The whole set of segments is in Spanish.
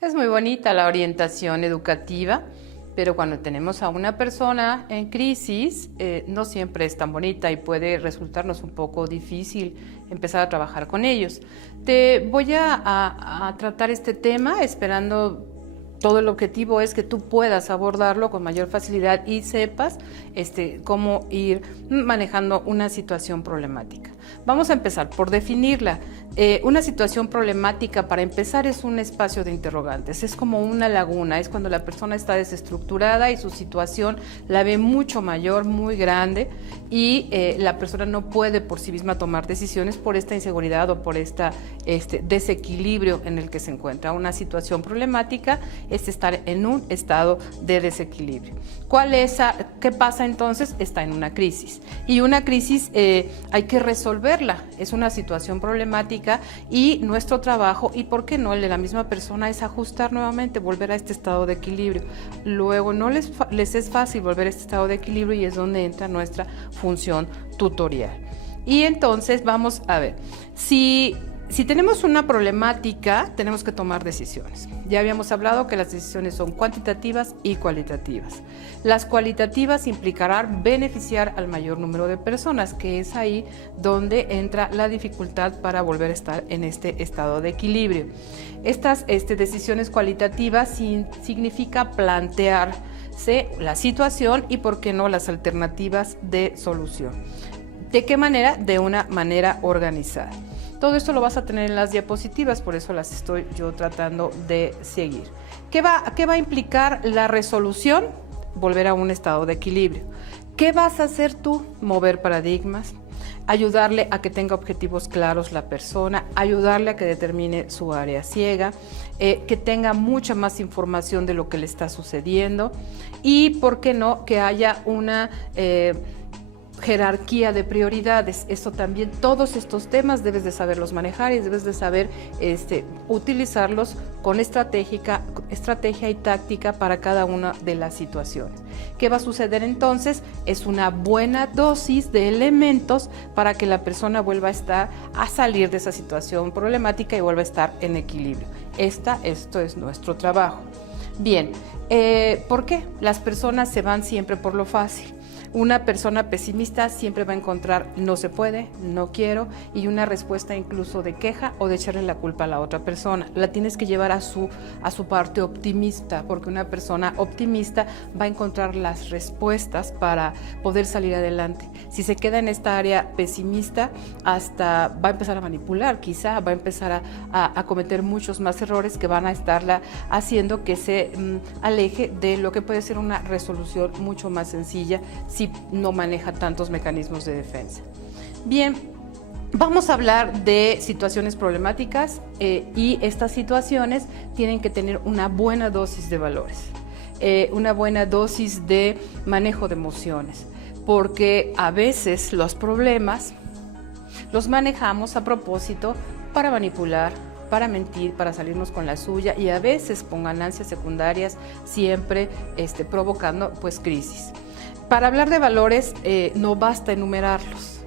Es muy bonita la orientación educativa, pero cuando tenemos a una persona en crisis, no siempre es tan bonita y puede resultarnos un poco difícil empezar a trabajar con ellos. Te voy a tratar este tema esperando. Todo el objetivo es que tú puedas abordarlo con mayor facilidad y sepas cómo ir manejando una situación problemática. Vamos a empezar por definirla. Una situación problemática, para empezar, es un espacio de interrogantes, es como una laguna, es cuando la persona está desestructurada y su situación la ve mucho mayor, muy grande, y la persona no puede por sí misma tomar decisiones por esta inseguridad o por este desequilibrio en el que se encuentra. Una situación problemática es estar en un estado de desequilibrio. ¿Qué pasa entonces? Está en una crisis. Y una crisis hay que resolverla. Es una situación problemática y nuestro trabajo, y por qué no el de la misma persona, es ajustar nuevamente, volver a este estado de equilibrio. Luego no les es fácil volver a este estado de equilibrio y es donde entra nuestra función tutorial. Y entonces vamos a ver, si tenemos una problemática, tenemos que tomar decisiones. Ya habíamos hablado que las decisiones son cuantitativas y cualitativas. Las cualitativas implicarán beneficiar al mayor número de personas, que es ahí donde entra la dificultad para volver a estar en este estado de equilibrio. Estas decisiones cualitativas significa plantearse la situación y, por qué no, las alternativas de solución. ¿De qué manera? De una manera organizada. Todo esto lo vas a tener en las diapositivas, por eso las estoy yo tratando de seguir. ¿Qué va a implicar la resolución? Volver a un estado de equilibrio. ¿Qué vas a hacer tú? Mover paradigmas, ayudarle a que tenga objetivos claros la persona, ayudarle a que determine su área ciega, que tenga mucha más información de lo que le está sucediendo y, ¿por qué no?, que haya una jerarquía de prioridades. Esto también, todos estos temas debes de saberlos manejar y debes de saber utilizarlos con estrategia y táctica para cada una de las situaciones. ¿Qué va a suceder entonces? Es una buena dosis de elementos para que la persona vuelva a salir de esa situación problemática y vuelva a estar en equilibrio. Esto es nuestro trabajo. Bien, ¿por qué? Las personas se van siempre por lo fácil. Una persona pesimista siempre va a encontrar no se puede, no quiero, y una respuesta incluso de queja o de echarle la culpa a la otra persona. La tienes que llevar a su parte optimista, porque una persona optimista va a encontrar las respuestas para poder salir adelante. Si se queda en esta área pesimista, hasta va a empezar a manipular, quizá va a empezar a cometer muchos más errores que van a estarla haciendo que se aleje de lo que puede ser una resolución mucho más sencilla si no maneja tantos mecanismos de defensa. Bien, vamos a hablar de situaciones problemáticas y estas situaciones tienen que tener una buena dosis de valores, una buena dosis de manejo de emociones, porque a veces los problemas los manejamos a propósito para manipular, para mentir, para salirnos con la suya y a veces con ganancias secundarias, siempre provocando pues crisis. Para hablar de valores no basta enumerarlos.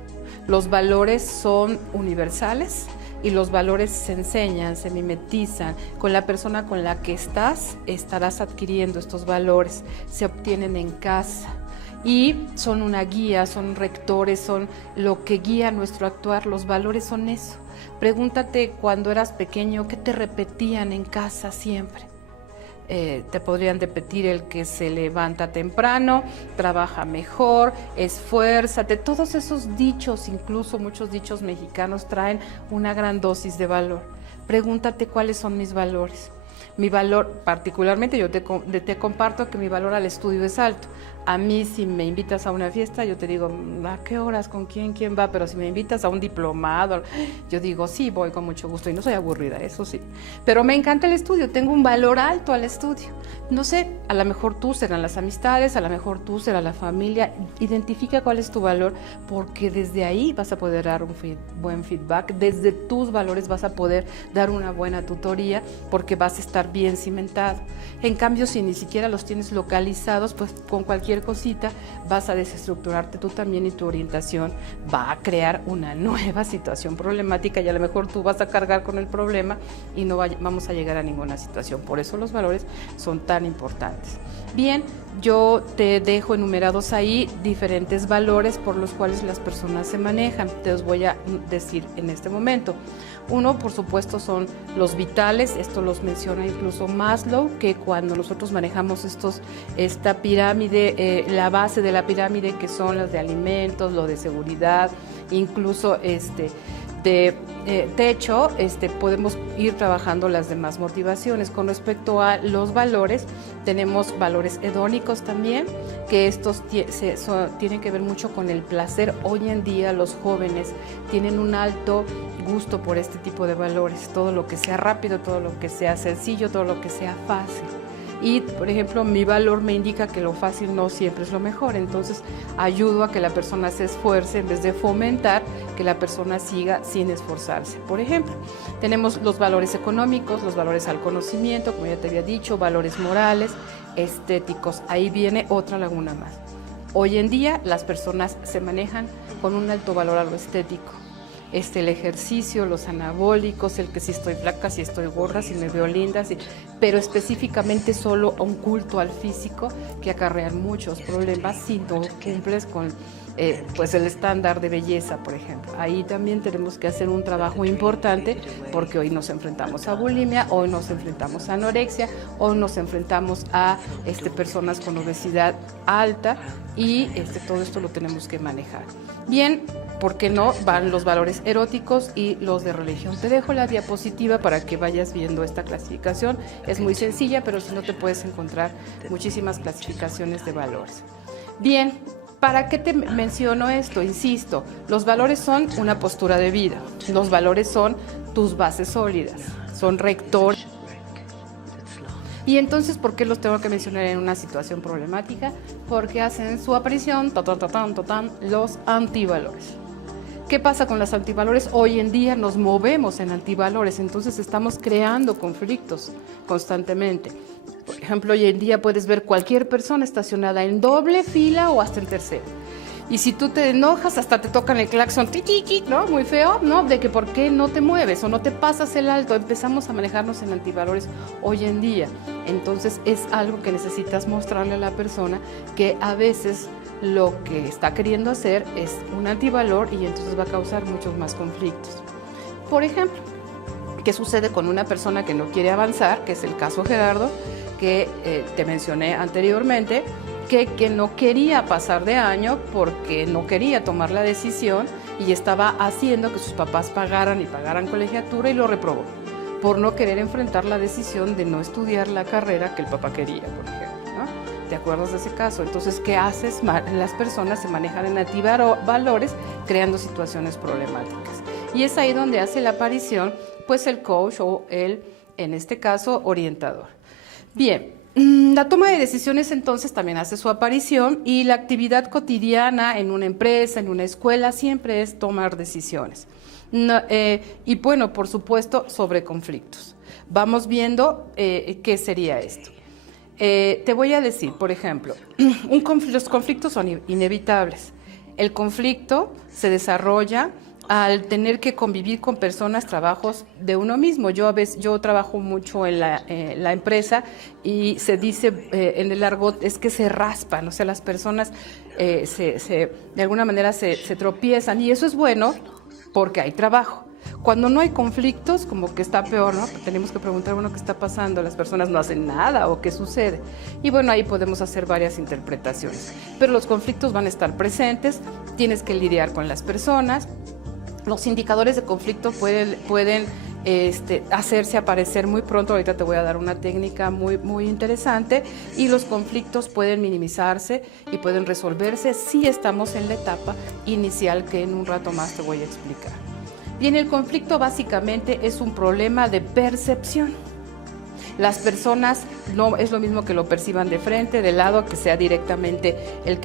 Los valores son universales y los valores se enseñan, se mimetizan. Con la persona con la que estarás adquiriendo estos valores. Se obtienen en casa y son una guía, son rectores, son lo que guía nuestro actuar. Los valores son eso. Pregúntate cuando eras pequeño, ¿qué te repetían en casa siempre? Te podrían repetir el que se levanta temprano, trabaja mejor, esfuérzate. Todos esos dichos, incluso muchos dichos mexicanos, traen una gran dosis de valor. Pregúntate cuáles son mis valores. Mi valor, particularmente yo te comparto que mi valor al estudio es alto. A mí, si me invitas a una fiesta, yo te digo, ¿a qué horas? ¿Con quién va? Pero si me invitas a un diplomado, yo digo, sí, voy con mucho gusto y no soy aburrida, eso sí. Pero me encanta el estudio, tengo un valor alto al estudio. No sé, a lo mejor tú serán las amistades, a lo mejor tú será la familia. Identifica cuál es tu valor, porque desde ahí vas a poder dar un buen feedback. Desde tus valores vas a poder dar una buena tutoría, porque vas a estar bien cimentado. En cambio, si ni siquiera los tienes localizados, pues con cualquier cualquier cosita, vas a desestructurarte tú también y tu orientación va a crear una nueva situación problemática y a lo mejor tú vas a cargar con el problema y no vamos a llegar a ninguna situación. Por eso los valores son tan importantes. Bien, yo te dejo enumerados ahí diferentes valores por los cuales las personas se manejan. Te los voy a decir en este momento. Uno, por supuesto, son los vitales. Esto los menciona incluso Maslow, que cuando nosotros manejamos esta pirámide, la base de la pirámide, que son las de alimentos, lo de seguridad, incluso de techo, podemos ir trabajando las demás motivaciones. Con respecto a los valores, tenemos valores hedónicos también, que estos tienen que ver mucho con el placer. Hoy en día los jóvenes tienen un alto gusto por este tipo de valores, todo lo que sea rápido, todo lo que sea sencillo, todo lo que sea fácil. Y, por ejemplo, mi valor me indica que lo fácil no siempre es lo mejor, entonces ayudo a que la persona se esfuerce en vez de fomentar que la persona siga sin esforzarse. Por ejemplo, tenemos los valores económicos, los valores al conocimiento, como ya te había dicho, valores morales, estéticos. Ahí viene otra laguna más. Hoy en día las personas se manejan con un alto valor a lo estético. El ejercicio, los anabólicos, el que si estoy flaca, si estoy gorda, si me veo linda, pero específicamente solo un culto al físico que acarrean muchos problemas si no cumples con pues el estándar de belleza, por ejemplo. Ahí también tenemos que hacer un trabajo importante porque hoy nos enfrentamos a bulimia, hoy nos enfrentamos a anorexia, hoy nos enfrentamos a personas con obesidad alta y todo esto lo tenemos que manejar. Bien, ¿por qué no? Van los valores eróticos y los de religión. Te dejo la diapositiva para que vayas viendo esta clasificación. Es muy sencilla, pero si no te puedes encontrar muchísimas clasificaciones de valores. Bien, ¿para qué te menciono esto? Insisto, los valores son una postura de vida. Los valores son tus bases sólidas, son rectores. Y entonces, ¿por qué los tengo que mencionar en una situación problemática? Porque hacen su aparición, los antivalores. ¿Qué pasa con los antivalores? Hoy en día nos movemos en antivalores, entonces estamos creando conflictos constantemente. Por ejemplo, hoy en día puedes ver cualquier persona estacionada en doble fila o hasta en tercera. Y si tú te enojas, hasta te tocan el claxon, ¿no? Muy feo, ¿no? De que por qué no te mueves o no te pasas el alto. Empezamos a manejarnos en antivalores hoy en día. Entonces es algo que necesitas mostrarle a la persona que a veces lo que está queriendo hacer es un antivalor y entonces va a causar muchos más conflictos. Por ejemplo, ¿qué sucede con una persona que no quiere avanzar? Que es el caso Gerardo, que te mencioné anteriormente, que no quería pasar de año porque no quería tomar la decisión y estaba haciendo que sus papás pagaran colegiatura y lo reprobó por no querer enfrentar la decisión de no estudiar la carrera que el papá quería, por ejemplo, ¿no? ¿Te acuerdas de ese caso? Entonces, ¿qué haces? Las personas se manejan en antivalores creando situaciones problemáticas. Y es ahí donde hace la aparición pues el coach o en este caso, orientador. Bien. La toma de decisiones entonces también hace su aparición y la actividad cotidiana en una empresa, en una escuela, siempre es tomar decisiones. Y bueno, por supuesto, sobre conflictos. Vamos viendo qué sería esto. Te voy a decir, por ejemplo, los conflictos son inevitables. El conflicto se desarrolla al tener que convivir con personas, trabajos de uno mismo. Yo trabajo mucho en la empresa y se dice en el argot es que se raspan, o sea, las personas de alguna manera se tropiezan y eso es bueno porque hay trabajo. Cuando no hay conflictos, como que está peor, ¿no? Tenemos que preguntar, bueno, ¿qué está pasando? Las personas no hacen nada o qué sucede. Y bueno, ahí podemos hacer varias interpretaciones. Pero los conflictos van a estar presentes, tienes que lidiar con las personas. Los indicadores de conflicto pueden hacerse aparecer muy pronto. Ahorita te voy a dar una técnica muy, muy interesante. Y los conflictos pueden minimizarse y pueden resolverse si estamos en la etapa inicial que en un rato más te voy a explicar. Bien, el conflicto básicamente es un problema de percepción. Las personas no es lo mismo que lo perciban de frente, de lado, que sea directamente el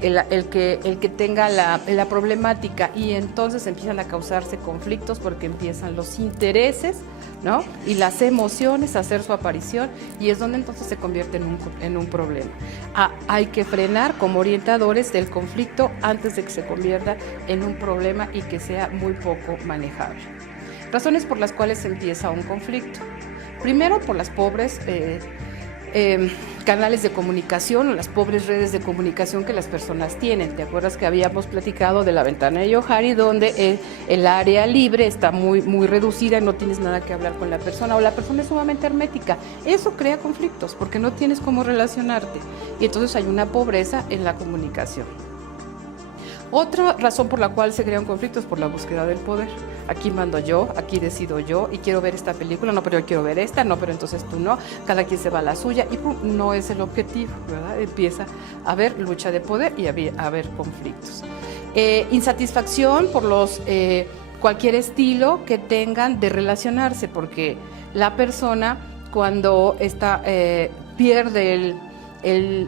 que tenga la problemática, y entonces empiezan a causarse conflictos porque empiezan los intereses, ¿no? Y las emociones a hacer su aparición, y es donde entonces se convierte en un problema. Hay que frenar como orientadores del conflicto antes de que se convierta en un problema y que sea muy poco manejable. Razones por las cuales empieza un conflicto. Primero, por las pobres canales de comunicación o las pobres redes de comunicación que las personas tienen. ¿Te acuerdas que habíamos platicado de la ventana de Johari, donde el área libre está muy, muy reducida y no tienes nada que hablar con la persona, o la persona es sumamente hermética? Eso crea conflictos porque no tienes cómo relacionarte, y entonces hay una pobreza en la comunicación. Otra razón por la cual se crea un conflicto es por la búsqueda del poder. Aquí mando yo, aquí decido yo, y quiero ver esta película, no, pero yo quiero ver esta, no, pero entonces tú no, cada quien se va a la suya, y pum, no es el objetivo, ¿verdad? Empieza a haber lucha de poder y a haber conflictos. Insatisfacción por cualquier estilo que tengan de relacionarse, porque la persona cuando pierde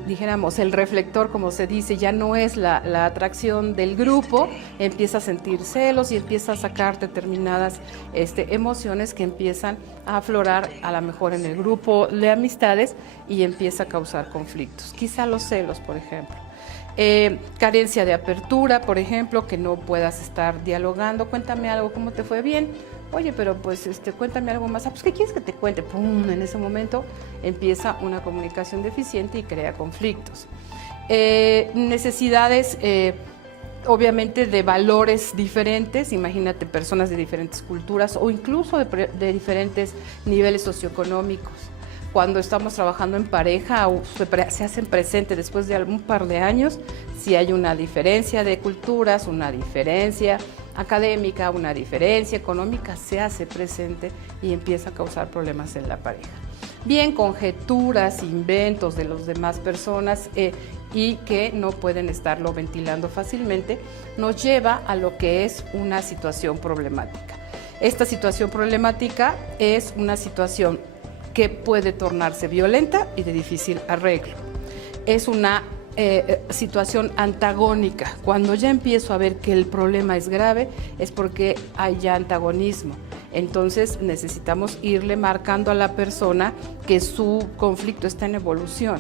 dijéramos, el reflector, como se dice, ya no es la atracción del grupo, empieza a sentir celos y empieza a sacar determinadas emociones que empiezan a aflorar a lo mejor en el grupo de amistades y empieza a causar conflictos. Quizá los celos, por ejemplo. Carencia de apertura, por ejemplo, que no puedas estar dialogando. Cuéntame algo, ¿cómo te fue? Bien. Oye, pero pues cuéntame algo más. Pues, ¿qué quieres que te cuente? ¡Pum! En ese momento empieza una comunicación deficiente y crea conflictos. Necesidades, obviamente, de valores diferentes. Imagínate personas de diferentes culturas o incluso de diferentes niveles socioeconómicos. Cuando estamos trabajando en pareja o se hacen presente después de algún par de años, si hay una diferencia de culturas, una diferencia académica, una diferencia económica, se hace presente y empieza a causar problemas en la pareja. Bien, conjeturas, inventos de las demás personas y que no pueden estarlo ventilando fácilmente, nos lleva a lo que es una situación problemática. Esta situación problemática es una situación que puede tornarse violenta y de difícil arreglo. Es una situación antagónica. Cuando ya empiezo a ver que el problema es grave, es porque hay ya antagonismo. Entonces necesitamos irle marcando a la persona que su conflicto está en evolución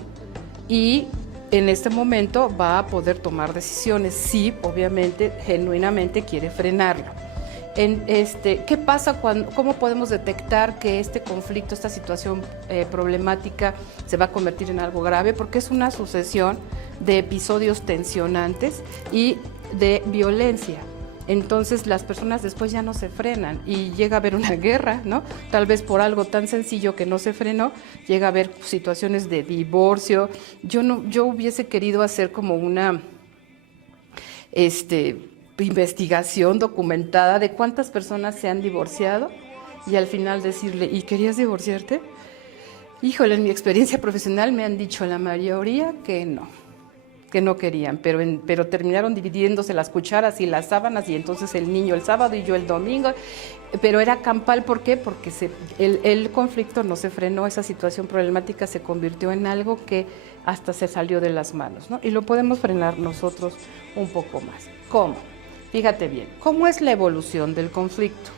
y en este momento va a poder tomar decisiones si obviamente genuinamente quiere frenarlo. ¿Qué pasa cómo podemos detectar que este conflicto, esta situación problemática se va a convertir en algo grave? Porque es una sucesión de episodios tensionantes y de violencia. Entonces las personas después ya no se frenan y llega a haber una guerra, ¿no? Tal vez por algo tan sencillo que no se frenó, llega a haber situaciones de divorcio. Yo hubiese querido hacer como una investigación documentada de cuántas personas se han divorciado y al final decirle, ¿y querías divorciarte? Híjole, en mi experiencia profesional me han dicho la mayoría que no querían, pero terminaron dividiéndose las cucharas y las sábanas, y entonces el niño el sábado y yo el domingo, pero era campal. ¿Por qué? Porque el conflicto no se frenó, esa situación problemática se convirtió en algo que hasta se salió de las manos, ¿no? Y lo podemos frenar nosotros un poco más. ¿Cómo? Fíjate bien, ¿cómo es la evolución del conflicto?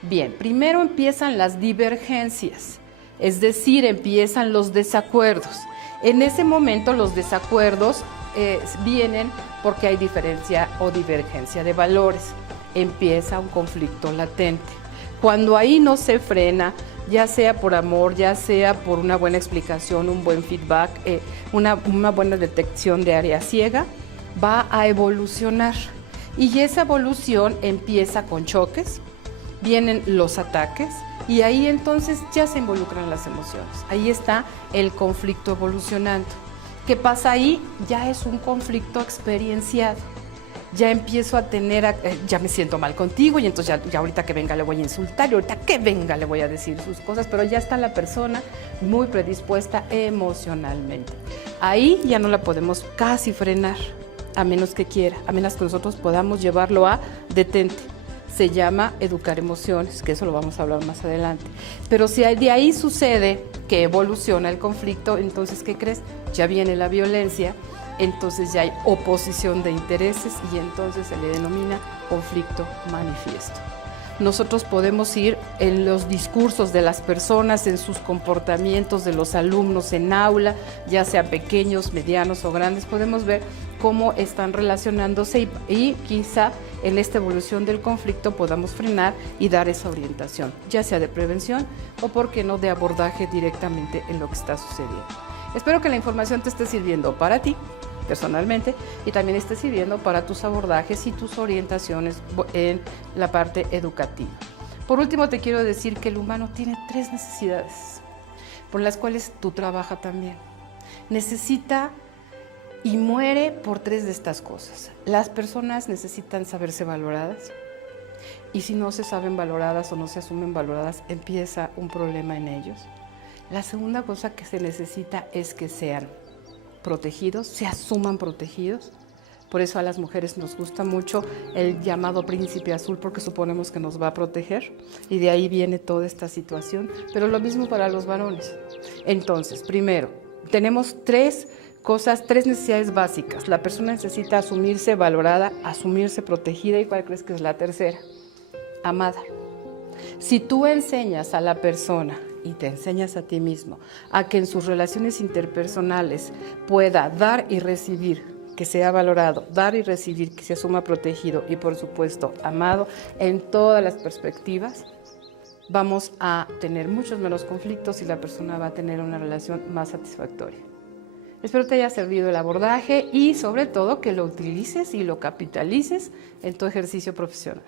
Bien, primero empiezan las divergencias, es decir, empiezan los desacuerdos. En ese momento los desacuerdos vienen porque hay diferencia o divergencia de valores. Empieza un conflicto latente. Cuando ahí no se frena, ya sea por amor, ya sea por una buena explicación, un buen feedback, una buena detección de área ciega, va a evolucionar. Y esa evolución empieza con choques, vienen los ataques, y ahí entonces ya se involucran las emociones. Ahí está el conflicto evolucionando. ¿Qué pasa ahí? Ya es un conflicto experienciado. Ya empiezo a tener, ya me siento mal contigo, y entonces ya ahorita que venga le voy a insultar, y ahorita que venga le voy a decir sus cosas, pero ya está la persona muy predispuesta emocionalmente. Ahí ya no la podemos casi frenar, a menos que quiera, a menos que nosotros podamos llevarlo a detente. se llama educar emociones, que eso lo vamos a hablar más adelante. Pero si de ahí sucede que evoluciona el conflicto, entonces, ¿qué crees? Ya viene la violencia, entonces ya hay oposición de intereses y entonces se le denomina conflicto manifiesto. Nosotros podemos ir en los discursos de las personas, en sus comportamientos de los alumnos en aula, ya sea pequeños, medianos o grandes, podemos ver cómo están relacionándose y quizá en esta evolución del conflicto podamos frenar y dar esa orientación, ya sea de prevención o, por qué no, de abordaje directamente en lo que está sucediendo. Espero que la información te esté sirviendo para ti personalmente y también esté sirviendo para tus abordajes y tus orientaciones en la parte educativa. Por último, te quiero decir que el humano tiene 3 necesidades por las cuales tú trabajas también. Necesita y muere por 3 de estas cosas. Las personas necesitan saberse valoradas y si no se saben valoradas o no se asumen valoradas, empieza un problema en ellos. La segunda cosa que se necesita es que sean protegidos, se asuman protegidos. Por eso a las mujeres nos gusta mucho el llamado príncipe azul, porque suponemos que nos va a proteger y de ahí viene toda esta situación, pero lo mismo para los varones. Entonces, primero, tenemos 3 necesidades básicas. La persona necesita asumirse valorada, asumirse protegida, ¿y cuál crees que es la tercera? Amada. Si tú enseñas a la persona y te enseñas a ti mismo a que en sus relaciones interpersonales pueda dar y recibir, que sea valorado, dar y recibir, que se asuma protegido y, por supuesto, amado en todas las perspectivas, vamos a tener muchos menos conflictos y la persona va a tener una relación más satisfactoria. Espero te haya servido el abordaje y, sobre todo, que lo utilices y lo capitalices en tu ejercicio profesional.